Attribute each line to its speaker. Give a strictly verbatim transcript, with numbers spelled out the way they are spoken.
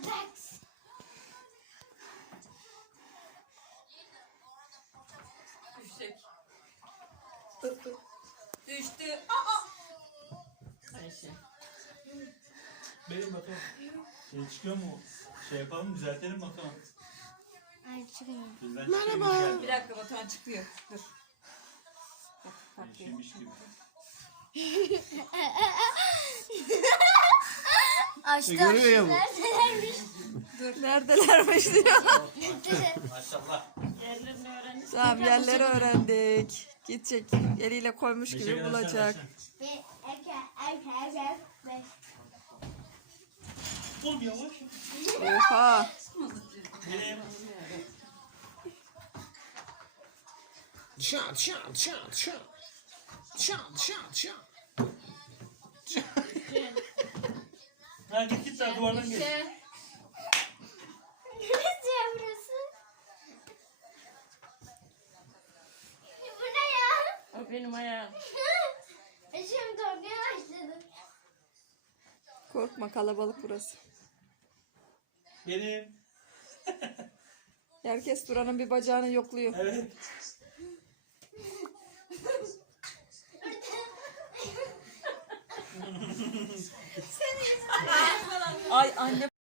Speaker 1: Düşecek. Düştü. Aa! Ayşe.
Speaker 2: Benim bakalım. Şey çıkıyor mu? Şey yapalım, düzeltelim bakalım.
Speaker 3: Ay çıkmıyor.
Speaker 2: Bizden
Speaker 4: Merhaba.
Speaker 2: çıkıyor,
Speaker 1: Bir dakika Batuhan çıkıyor. Dur. Bak, bak,
Speaker 2: Yeşilmiş gibi.
Speaker 3: Açtı.
Speaker 4: Görüyor ya bu.
Speaker 3: Neredelermiş?
Speaker 4: Neredelermiş diyor.
Speaker 2: Maşallah.
Speaker 4: Tamam yerleri öğrendik. Gidecek eliyle koymuş gibi
Speaker 2: Beşe kadar
Speaker 4: bulacak.
Speaker 2: sen
Speaker 3: Bir, iki, üç, dört, beş.
Speaker 2: Oğlum yavaş.
Speaker 4: Oha.
Speaker 2: Benim.
Speaker 4: Şat şat şat şat. Şat şat şat.
Speaker 2: Ha git git daha duvardan geç.
Speaker 1: Ayşe.
Speaker 3: Neresi ya burası? Bu ne ya?
Speaker 1: O benim ayağım.
Speaker 3: Şimdi korkmaya başladım.
Speaker 4: Korkma kalabalık burası.
Speaker 2: Benim.
Speaker 4: Herkes Duran'ın bir bacağını yokluyor.
Speaker 2: Evet.
Speaker 4: Ay anne